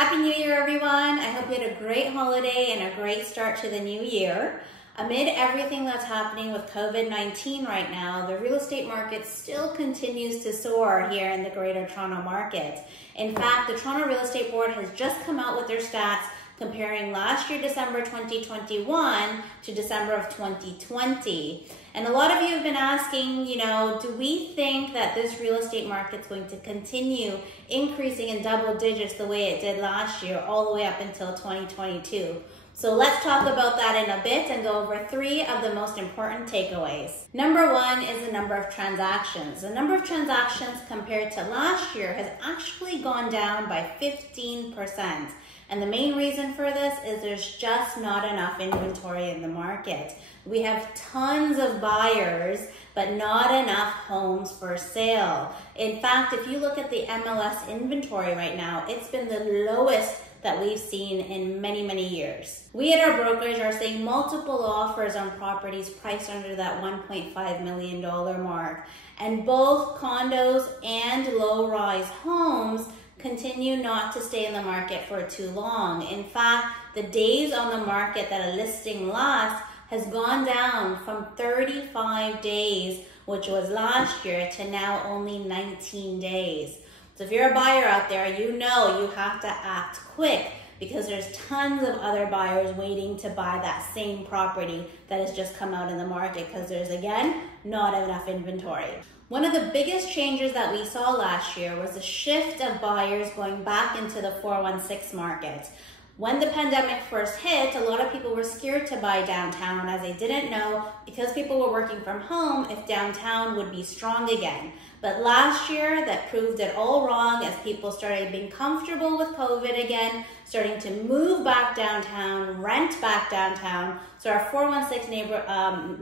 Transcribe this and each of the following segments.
Happy New Year, everyone. I hope you had a great holiday and a great start to the new year. Amid everything that's happening with COVID-19 right now, the real estate market still continues to soar here in the Greater Toronto market. In fact, the Toronto Real Estate Board has just come out with their stats comparing last year, December 2021 to December of 2020. And a lot of you have been asking, do we think that this real estate market's going to continue increasing in double digits the way it did last year, all the way up until 2022? So let's talk about that in a bit and go over 3 of the most important takeaways. Number 1 is the number of transactions. The number of transactions compared to last year has actually gone down by 15%. And the main reason for this is there's just not enough inventory in the market. We have tons of buyers, but not enough homes for sale. In fact, if you look at the MLS inventory right now, it's been the lowest that we've seen in many, many years. We at our brokerage are seeing multiple offers on properties priced under that $1.5 million mark. And both condos and low-rise homes continue not to stay in the market for too long. In fact, the days on the market that a listing lasts has gone down from 35 days, which was last year, to now only 19 days. So if you're a buyer out there, you know you have to act quick because there's tons of other buyers waiting to buy that same property that has just come out in the market because there's, again, not enough inventory. One of the biggest changes that we saw last year was the shift of buyers going back into the 416 market. When the pandemic first hit, a lot of people were scared to buy downtown as they didn't know, because people were working from home, if downtown would be strong again. But last year, that proved it all wrong as people started being comfortable with COVID again, starting to move back downtown, rent back downtown. So our 416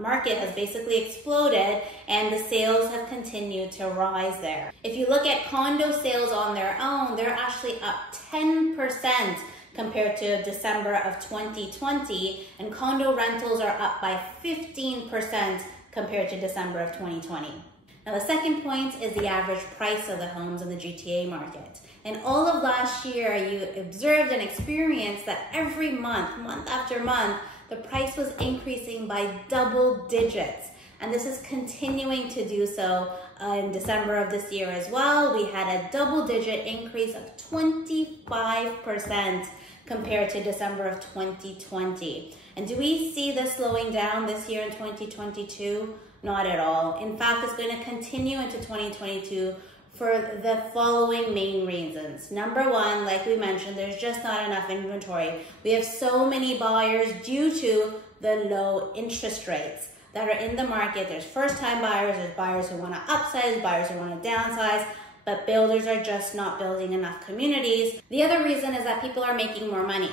market has basically exploded and the sales have continued to rise there. If you look at condo sales on their own, they're actually up 10% compared to December of 2020, and condo rentals are up by 15% compared to December of 2020. Now the second point is the average price of the homes in the GTA market. And all of last year, you observed and experienced that every month, month after month, the price was increasing by double digits. And this is continuing to do so in December of this year as well. We had a double-digit increase of 25% compared to December of 2020. And do we see this slowing down this year in 2022? Not at all. In fact, it's going to continue into 2022 for the following main reasons. Number 1, like we mentioned, there's just not enough inventory. We have so many buyers due to the low interest rates that are in the market. There's first-time buyers, there's buyers who want to upsize, buyers who want to downsize, but builders are just not building enough communities. The other reason is that people are making more money.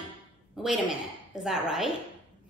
Wait a minute, is that right?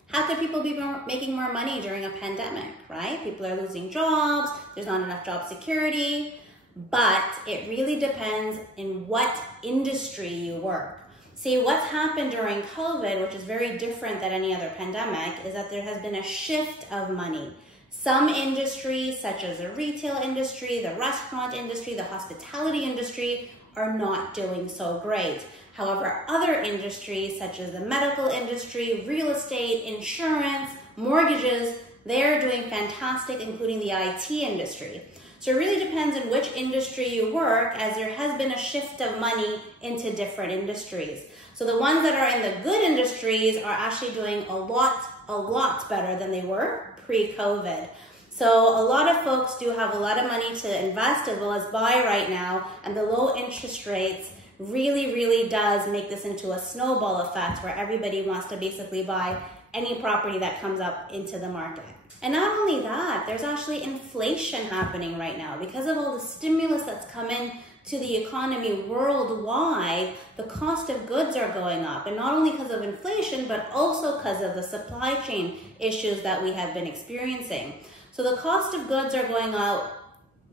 How could people be making more money during a pandemic, right? People are losing jobs, there's not enough job security, but it really depends in what industry you work. See, what's happened during COVID, which is very different than any other pandemic, is that there has been a shift of money. Some industries, such as the retail industry, the restaurant industry, the hospitality industry, are not doing so great. However, other industries, such as the medical industry, real estate, insurance, mortgages, they're doing fantastic, including the IT industry. So it really depends on which industry you work, as there has been a shift of money into different industries. So the ones that are in the good industries are actually doing a lot better than they were pre-COVID. So a lot of folks do have a lot of money to invest as well as buy right now, and the low interest rates really does make this into a snowball effect where everybody wants to basically buy any property that comes up into the market. And not only that, there's actually inflation happening right now. Because of all the stimulus that's come in to the economy worldwide, the cost of goods are going up. And not only because of inflation, but also because of the supply chain issues that we have been experiencing. So the cost of goods are going up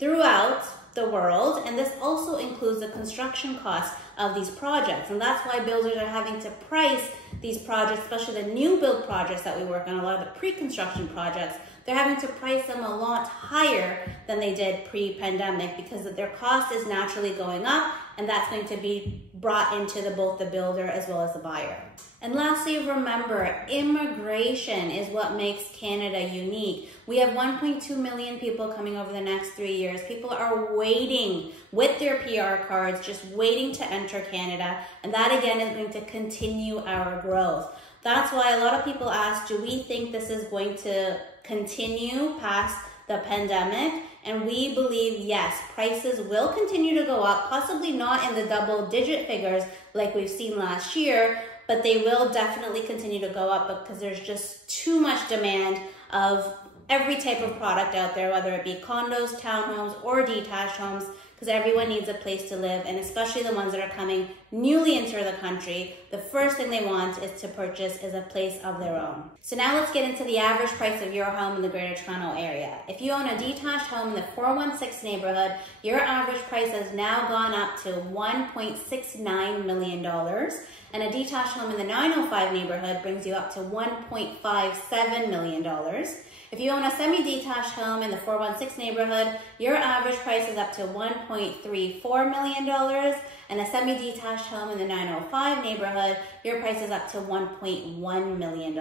throughout the world, and this also includes the construction costs of these projects. And that's why builders are having to price these projects, especially the new build projects that we work on, a lot of the pre-construction projects, they're having to price them a lot higher than they did pre-pandemic because their cost is naturally going up and that's going to be brought into both the builder as well as the buyer. And lastly, remember, immigration is what makes Canada unique. We have 1.2 million people coming over the next 3 years. People are waiting with their PR cards, just waiting to enter Canada. And that again is going to continue our growth. That's why a lot of people ask, do we think this is going to continue past the pandemic? And we believe yes, prices will continue to go up, possibly not in the double-digit figures like we've seen last year, but they will definitely continue to go up because there's just too much demand of every type of product out there, whether it be condos, townhomes, or detached homes, because everyone needs a place to live, and especially the ones that are coming newly into the country, the first thing they want is to purchase is a place of their own. So now let's get into the average price of your home in the Greater Toronto Area. If you own a detached home in the 416 neighborhood, your average price has now gone up to $1.69 million, and a detached home in the 905 neighborhood brings you up to $1.57 million. If you own a semi-detached home in the 416 neighborhood, your average price is up to $1.34 million, and a semi-detached home in the 905 neighborhood, your price is up to $1.1 million.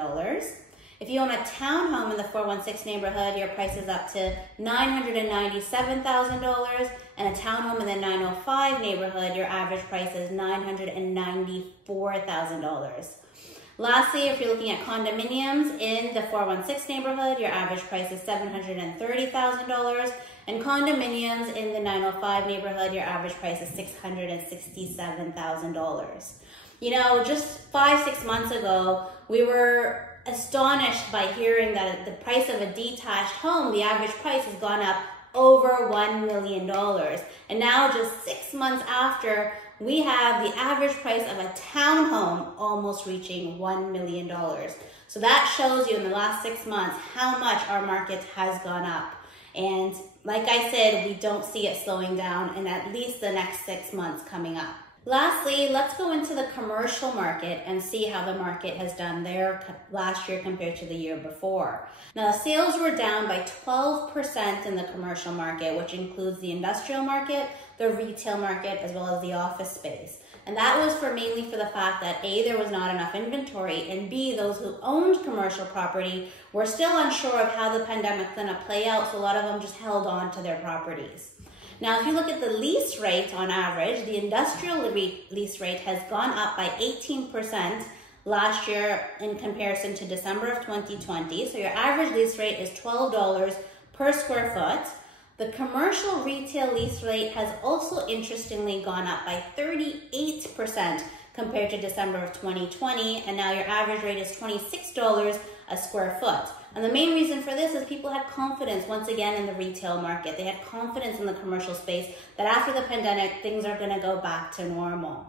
If you own a townhome in the 416 neighborhood, your price is up to $997,000, and a townhome in the 905 neighborhood, your average price is $994,000. Lastly, if you're looking at condominiums in the 416 neighborhood, your average price is $730,000, and condominiums in the 905 neighborhood, your average price is $667,000. You know, just 5-6 months ago, we were astonished by hearing that the price of a detached home, the average price has gone up over $1 million. And now just 6 months after, we have the average price of a townhome almost reaching $1 million. So that shows you in the last 6 months how much our market has gone up. And like I said, we don't see it slowing down in at least the next 6 months coming up. Lastly, let's go into the commercial market and see how the market has done there last year compared to the year before. Now, sales were down by 12% in the commercial market, which includes the industrial market, the retail market, as well as the office space. And that was mainly for the fact that A, there was not enough inventory, and B, those who owned commercial property were still unsure of how the pandemic's gonna play out, so a lot of them just held on to their properties. Now, if you look at the lease rate on average, the industrial lease rate has gone up by 18% last year in comparison to December of 2020. So your average lease rate is $12 per square foot. The commercial retail lease rate has also interestingly gone up by 38% compared to December of 2020, and now your average rate is $26 a square foot. And the main reason for this is people had confidence once again in the retail market. They had confidence in the commercial space that after the pandemic, things are going to go back to normal.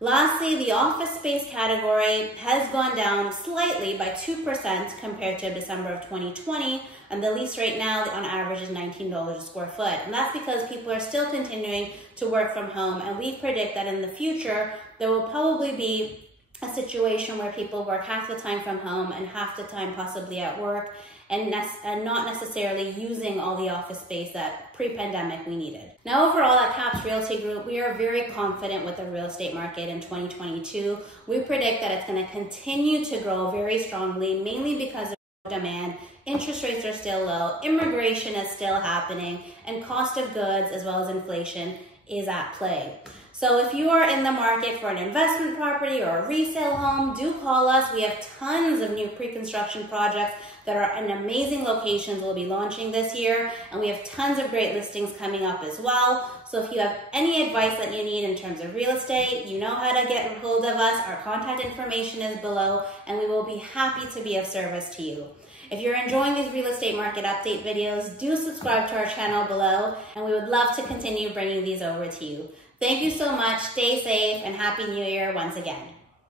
Lastly, the office space category has gone down slightly by 2% compared to December of 2020, and the lease rate now on average is $19 a square foot. And that's because people are still continuing to work from home, and we predict that in the future, there will probably be a situation where people work half the time from home and half the time possibly at work, and not necessarily using all the office space that pre-pandemic we needed. Now overall at KAPS Realty Group, we are very confident with the real estate market in 2022. We predict that it's going to continue to grow very strongly, mainly because of demand, interest rates are still low, immigration is still happening, and cost of goods as well as inflation is at play. So if you are in the market for an investment property or a resale home, do call us. We have tons of new pre-construction projects that are in amazing locations we'll be launching this year, and we have tons of great listings coming up as well. So if you have any advice that you need in terms of real estate, you know how to get a hold of us. Our contact information is below, and we will be happy to be of service to you. If you're enjoying these real estate market update videos, do subscribe to our channel below, and we would love to continue bringing these over to you. Thank you so much. Stay safe and Happy New Year once again.